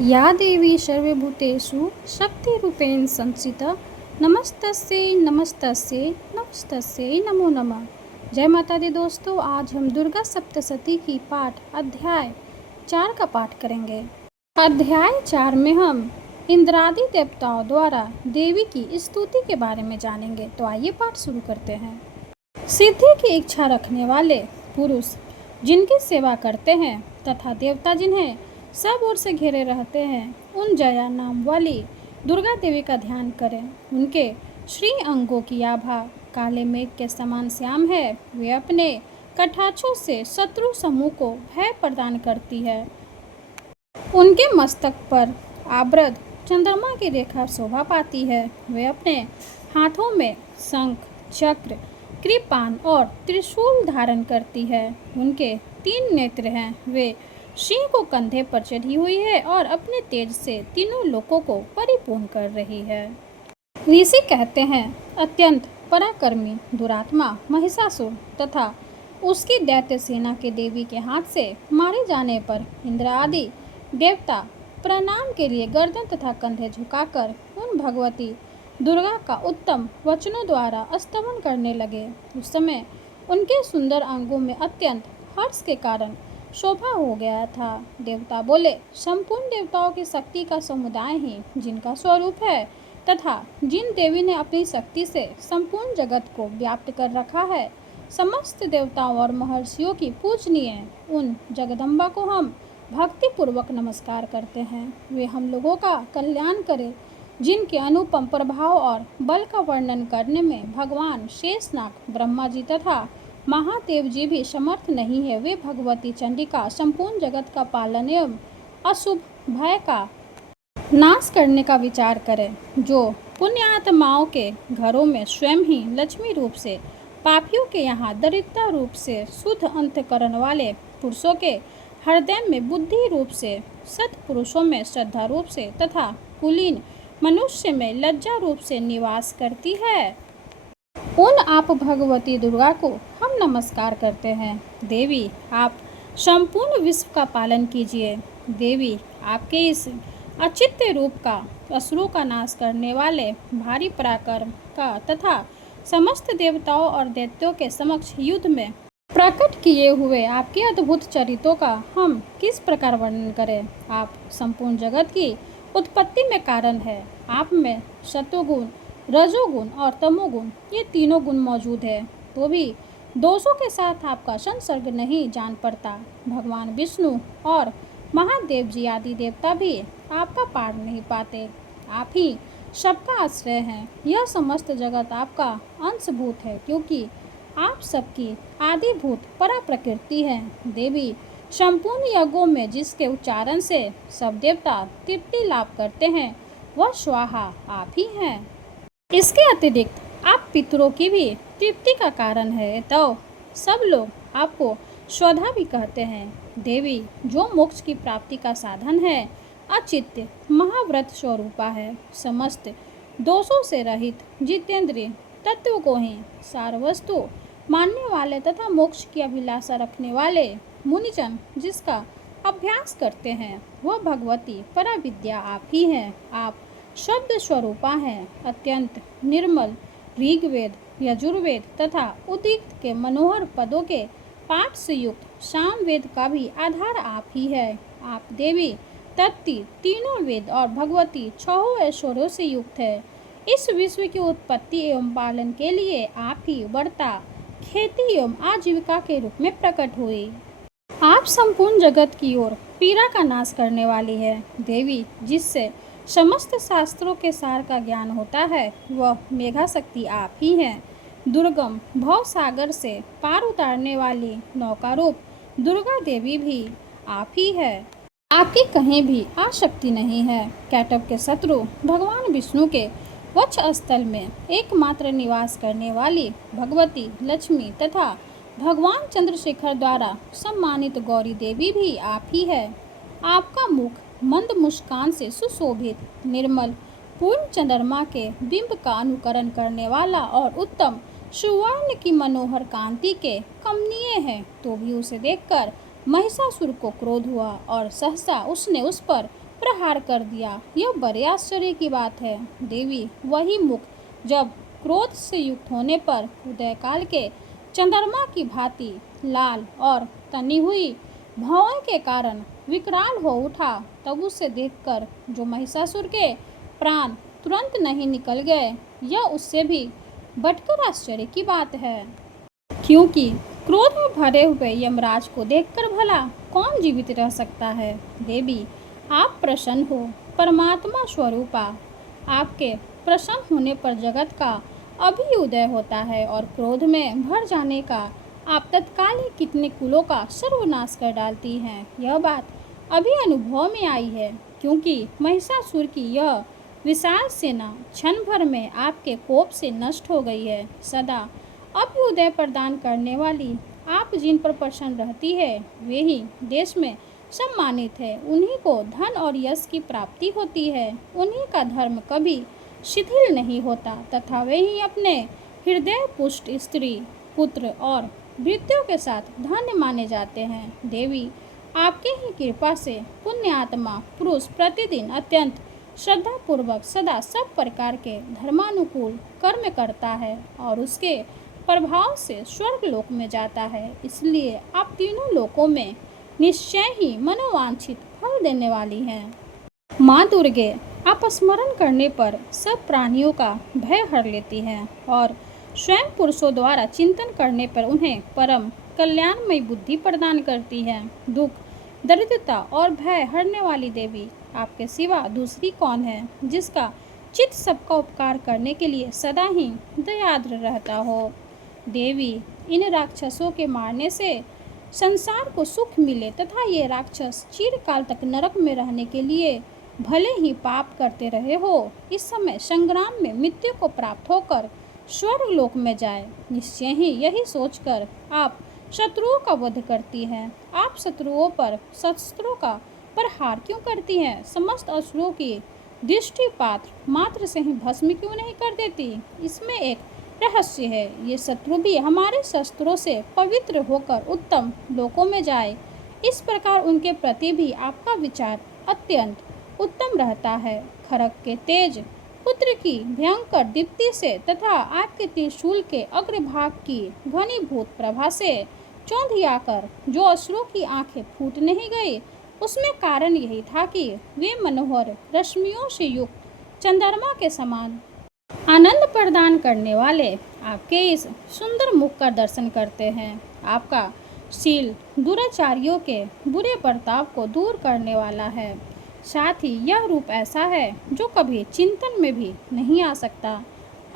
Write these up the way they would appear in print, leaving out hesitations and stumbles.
या देवी सर्वभूतेषु शक्तिरूपेण संस्थिता नमस्तस्यै नमस्तस्यै नमस्तस्यै नमो नमः। जय माता दी दोस्तों, आज हम दुर्गा सप्तशती की पाठ अध्याय 4 का पाठ करेंगे। अध्याय 4 में हम इंद्रादि देवताओं द्वारा देवी की स्तुति के बारे में जानेंगे। तो आइए पाठ शुरू करते हैं। सिद्धि की इच्छा रखने वाले पुरुष जिनकी सेवा करते हैं तथा देवता जिन्हें सब ओर से घेरे रहते हैं, उन जया नाम वाली दुर्गा देवी का ध्यान करें। उनके श्री अंगों की आभा काले मेघ के समान श्याम है। वे अपने कटाक्षों से शत्रु समूह को भय प्रदान करती है। उनके मस्तक पर आवृत चंद्रमा की रेखा शोभा पाती है। वे अपने हाथों में शंख, चक्र, कृपाण और त्रिशूल धारण करती है। उनके 3 नेत्र हैं। वे सिंह को कंधे पर चढ़ी हुई है और अपने तेज से तीनों लोकों को परिपूर्ण कर रही है। ऋषि कहते हैं, अत्यंत पराक्रमी दुरात्मा महिषासुर तथा उसकी दैत्य सेना के देवी के हाथ से मारे जाने पर इंद्र आदि देवता प्रणाम के लिए गर्दन तथा कंधे झुकाकर उन भगवती दुर्गा का उत्तम वचनों द्वारा स्तवन करने लगे। उस समय उनके सुंदर अंगों में अत्यंत हर्ष के कारण शोभा हो गया था। देवता बोले, संपूर्ण देवताओं की शक्ति का समुदाय ही जिनका स्वरूप है तथा जिन देवी ने अपनी शक्ति से संपूर्ण जगत को व्याप्त कर रखा है, समस्त देवताओं और महर्षियों की पूजनीय उन जगदम्बा को हम भक्ति पूर्वक नमस्कार करते हैं। वे हम लोगों का कल्याण करें। जिनके अनुपम प्रभाव और बल का वर्णन करने में भगवान शेषनाग, ब्रह्मा जी तथा महादेव जी भी समर्थ नहीं है। वे भगवती चंडिका संपूर्ण जगत का पालन एवं अशुभ भय का नाश करने का विचार करें। जो पुण्यात्माओं के घरों में स्वयं ही लक्ष्मी रूप से, पापियों के यहाँ दरिद्रता रूप से, शुद्ध अंतकरण वाले पुरुषों के हृदय में बुद्धि रूप से, सत्पुरुषों में श्रद्धा रूप से तथा कुलीन मनुष्य में लज्जा रूप से निवास करती है, उन आप भगवती दुर्गा को हम नमस्कार करते हैं। देवी, आप संपूर्ण विश्व का पालन कीजिए। देवी, आपके इस अचित्य रूप का, असुरों का नाश करने वाले भारी पराक्रम का तथा समस्त देवताओं और दैत्यों के समक्ष युद्ध में प्रकट किए हुए आपके अद्भुत चरित्रों का हम किस प्रकार वर्णन करें। आप संपूर्ण जगत की उत्पत्ति में कारण है। आप में सत्वगुण, रजोगुण और तमोगुण, ये तीनों गुण मौजूद है, तो भी दोषों के साथ आपका संसर्ग नहीं जान पड़ता। भगवान विष्णु और महादेव जी आदि देवता भी आपका पार नहीं पाते। आप ही सबका आश्रय हैं। यह समस्त जगत आपका अंशभूत है, क्योंकि आप सबकी आदिभूत परा प्रकृति हैं। देवी, संपूर्ण यज्ञों में जिसके उच्चारण से सब देवता तृप्ति लाभ करते हैं, वह स्वाहा आप ही हैं। इसके अतिरिक्त आप पितरों की भी तृप्ति का कारण है, तो सब लोग आपको स्वधा भी कहते हैं। देवी, जो मोक्ष की प्राप्ति का साधन है, अचित्य महाव्रत स्वरूपा है। समस्त दोषों से रहित जितेंद्रिय तत्व को ही सार वस्तु मानने वाले तथा मोक्ष की अभिलाषा रखने वाले मुनिजन जिसका अभ्यास करते हैं, वह भगवती पराविद्या आप ही हैं। आप शब्द स्वरूपा हैं। अत्यंत निर्मल ऋग्वेद, यजुर्वेद तथा उदित के मनोहर पदों के पाठ से युक्त सामवेद का भी आधार आप ही है। आप देवी तत्ती, तीनों वेद और भगवती 6 ऐश्वर्यों से युक्त है। इस विश्व की उत्पत्ति एवं पालन के लिए आप ही वर्ता, खेती एवं आजीविका के रूप में प्रकट हुई। आप संपूर्ण जगत की ओर पीड़ा का नाश करने वाली है। देवी, जिससे समस्त शास्त्रों के सार का ज्ञान होता है, वह मेघा शक्ति आप ही हैं। दुर्गम भव सागर से पार उतारने वाली नौका रूप दुर्गा देवी भी आप ही है। आपकी कहीं भी आसक्ति नहीं है। कैटव के शत्रु भगवान विष्णु के वक्ष स्थल में एकमात्र निवास करने वाली भगवती लक्ष्मी तथा भगवान चंद्रशेखर द्वारा सम्मानित गौरी देवी भी आप ही है। आपका मुख मंद मुस्कान से सुशोभित, निर्मल पूर्ण चंद्रमा के बिंब का अनुकरण करने वाला और उत्तम सुवर्ण की मनोहर कांति के कमनीय है, तो भी उसे देखकर महिषासुर को क्रोध हुआ और सहसा उसने उस पर प्रहार कर दिया। यह बड़े आश्चर्य की बात है देवी। वही मुख जब क्रोध से युक्त होने पर उदयकाल के चंद्रमा की भांति लाल और तनी हुई भौं के कारण विकराल हो उठा, तब उसे देखकर जो महिषासुर के प्राण तुरंत नहीं निकल गए, यह उससे भी बढ़कर आश्चर्य की बात है। क्योंकि क्रोध में भरे हुए यमराज को देखकर भला कौन जीवित रह सकता है। देवी आप प्रसन्न हो, परमात्मा स्वरूपा। आपके प्रसन्न होने पर जगत का अभ्युदय होता है और क्रोध में भर जाने का आप तत्काल ही कितने कुलों का सर्वनाश कर डालती हैं। यह बात अभी अनुभव में आई है, क्योंकि महिषासुर की यह विशाल सेना क्षण भर में आपके कोप से नष्ट हो गई है। सदा अभ्युदय प्रदान करने वाली आप जिन पर प्रसन्न रहती है, वे ही देश में सम्मानित है। उन्हीं को धन और यश की प्राप्ति होती है। उन्हीं का धर्म कभी शिथिल नहीं होता तथा वे ही अपने हृदय पुष्ट स्त्री, पुत्र और भृत्यों के साथ धन्य माने जाते हैं। देवी आपके ही कृपा से पुण्यात्मा पुरुष प्रतिदिन अत्यंत श्रद्धापूर्वक सदा सब प्रकार के धर्मानुकूल कर्म करता है और उसके प्रभाव से स्वर्ग लोक में जाता है। इसलिए आप तीनों लोकों में निश्चय ही मनोवांछित फल देने वाली हैं। माँ दुर्गे आप स्मरण करने पर सब प्राणियों का भय हर लेती हैं और स्वयं पुरुषों द्वारा चिंतन करने पर उन्हें परम कल्याणमयी बुद्धि प्रदान करती है। दुख, दरिद्रता और भय हरने वाली देवी आपके सिवा दूसरी कौन है, जिसका चित्त सबका उपकार करने के लिए सदा ही दयाद्र रहता हो। देवी इन राक्षसों के मारने से संसार को सुख मिले तथा ये राक्षस चिरकाल तक नरक में रहने के लिए भले ही पाप करते रहे हो, इस समय संग्राम में मृत्यु को प्राप्त होकर स्वर्ग लोक में जाए। निश्चय ही यही सोचकर आप शत्रुओं का वध करती हैं। आप शत्रुओं पर शस्त्रों का प्रहार क्यों करती हैं? समस्त असुरों की दृष्टिपात मात्र से ही भस्म क्यों नहीं कर देती? इसमें एक रहस्य है। ये शत्रु भी हमारे शस्त्रों से पवित्र होकर उत्तम लोकों में जाए, इस प्रकार उनके प्रति भी आपका विचार अत्यंत उत्तम रहता है। खड़ग के तेज पुत्र की भयंकर दीप्ति से तथा आपके त्रिशूल के अग्रभाग की घनीभूत प्रभा से चौंधियाकर जो असुरों की आंखें फूट नहीं गई, उसमें कारण यही था कि वे मनोहर रश्मियों से युक्त चंद्रमा के समान आनंद प्रदान करने वाले आपके इस सुंदर मुख का दर्शन करते हैं। आपका शील दुराचारियों के बुरे बर्ताव को दूर करने वाला है। साथ ही यह रूप ऐसा है जो कभी चिंतन में भी नहीं आ सकता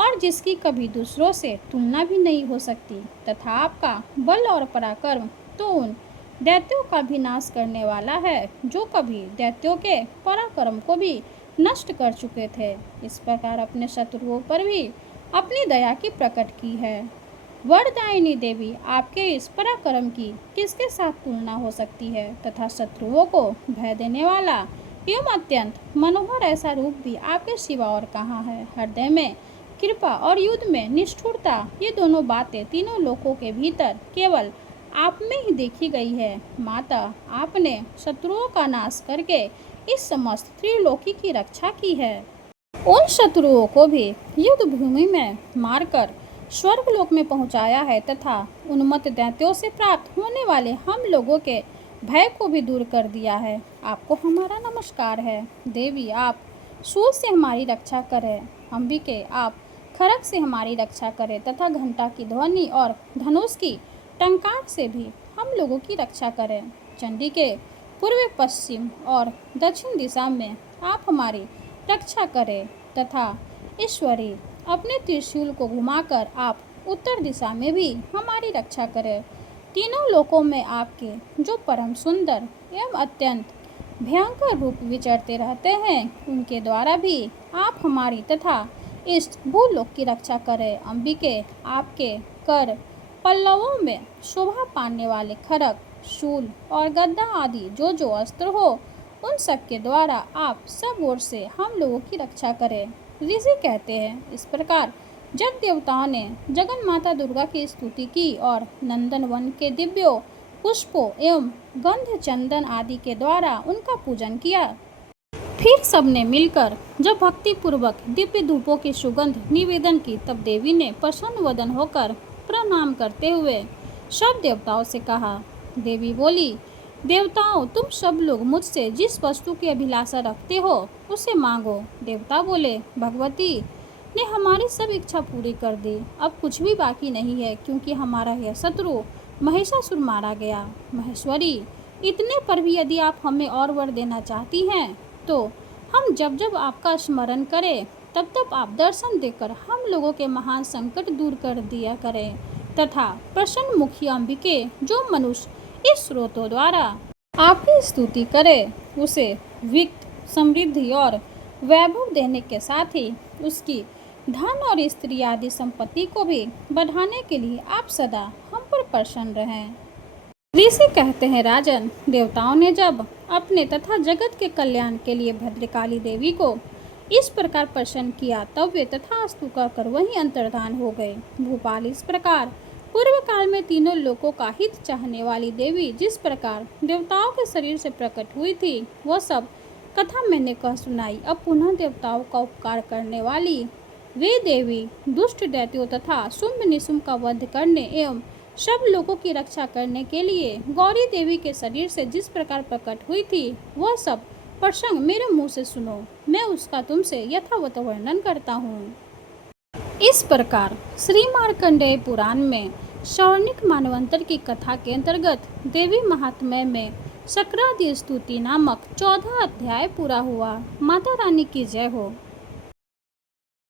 और जिसकी कभी दूसरों से तुलना भी नहीं हो सकती, तथा आपका बल और पराक्रम तो उन दैत्यों का भी नाश करने वाला है जो कभी दैत्यों के पराक्रम को भी नष्ट कर चुके थे। इस प्रकार अपने शत्रुओं पर भी अपनी दया की प्रकट की है। वरदायिनी देवी आपके इस पराक्रम की किसके साथ तुलना हो सकती है तथा शत्रुओं को भय देने वाला एवं अत्यंत मनोहर ऐसा रूप भी आपके सिवा और कहाँ है। हृदय में कृपा और युद्ध में निष्ठुरता, ये दोनों बातें तीनों लोकों के भीतर केवल आप में ही देखी गई है। माता आपने शत्रुओं का नाश करके इस समस्त त्रिलोकी की रक्षा की है। उन शत्रुओं को भी युद्ध भूमि में मारकर स्वर्गलोक में पहुंचाया है तथा उन्मत्त दैत्यों से प्राप्त होने वाले हम लोगों के भय को भी दूर कर दिया है। आपको हमारा नमस्कार है। देवी आप सूल से हमारी रक्षा करें। अंबिके आप खड़ग से हमारी रक्षा करें तथा घंटा की ध्वनि और धनुष की टंकार से भी हम लोगों की रक्षा करें। चंडी के पूर्व, पश्चिम और दक्षिण दिशा में आप हमारी रक्षा करें तथा ईश्वरी अपने त्रिशूल को घुमाकर आप उत्तर दिशा में भी हमारी रक्षा करें। तीनों लोकों में आपके जो परम सुंदर एवं अत्यंत भयंकर रूप विचरते रहते हैं, उनके द्वारा भी आप हमारी तथा इस भूलोक की रक्षा करें। अंबिके आपके कर पल्लवों में शोभा पाने वाले खड़ग, शूल और गदा आदि जो अस्त्र हो, उन सब के द्वारा आप सब ओर से हम लोगों की रक्षा करें। ऋषि कहते हैं, इस प्रकार जब देवताओं ने जगन माता दुर्गा की स्तुति की और नंदन वन के दिव्यों पुष्पों एवं गंध चंदन आदि के द्वारा उनका पूजन किया, फिर सबने मिलकर जब भक्तिपूर्वक दिव्य धूपों की सुगंध निवेदन की, तब देवी ने प्रसन्न वदन होकर प्रणाम करते हुए सब देवताओं से कहा। देवी बोली, देवताओं, तुम सब लोग मुझसे जिस वस्तु की अभिलाषा रखते हो उसे मांगो। देवता बोले, भगवती ने हमारी सब इच्छा पूरी कर दी, अब कुछ भी बाकी नहीं है, क्योंकि हमारा यह शत्रु महिषासुर मारा गया। महेश्वरी, इतने पर भी यदि आप हमें और वर देना चाहती हैं तो हम जब जब आपका स्मरण करें तब तब आप दर्शन देकर हम लोगों के महान संकट दूर कर दिया करें, तथा प्रसन्न मुखी अंबिके, जो मनुष्य इस स्रोतों द्वारा आपकी स्तुति करे, उसे वित्त, समृद्धि और वैभव देने के साथ ही उसकी धन और स्त्री आदि संपत्ति को भी बढ़ाने के लिए आप सदा हम पर प्रसन्न रहें। ऋषि कहते हैं, राजन, देवताओं ने जब अपने तथा जगत के कल्याण के लिए भद्रकाली देवी को इस प्रकार प्रसन्न किया, तब वे तथास्तु कहकर वहीं अंतर्धान हो गए। भूपाल, इस प्रकार पूर्व काल में तीनों लोकों का हित चाहने वाली देवी जिस प्रकार देवताओं के शरीर से प्रकट हुई थी, वह सब कथा मैंने कह सुनाई। अब पुनः देवताओं का उपकार करने वाली वे देवी दुष्ट दैत्यों तथा शुंभ निशुंभ का वध करने एवं सब लोगों की रक्षा करने के लिए गौरी देवी के शरीर से जिस प्रकार प्रकट हुई थी, वह सब प्रसंग मेरे मुंह से सुनो, मैं उसका तुमसे यथावत वर्णन करता हूँ। इस प्रकार श्री मार्कंडेय पुराण में शौर्णिक मानवंतर की कथा के अंतर्गत देवी महात्म्य में शक्रादि स्तुति नामक 14 अध्याय पूरा हुआ। माता रानी की जय हो।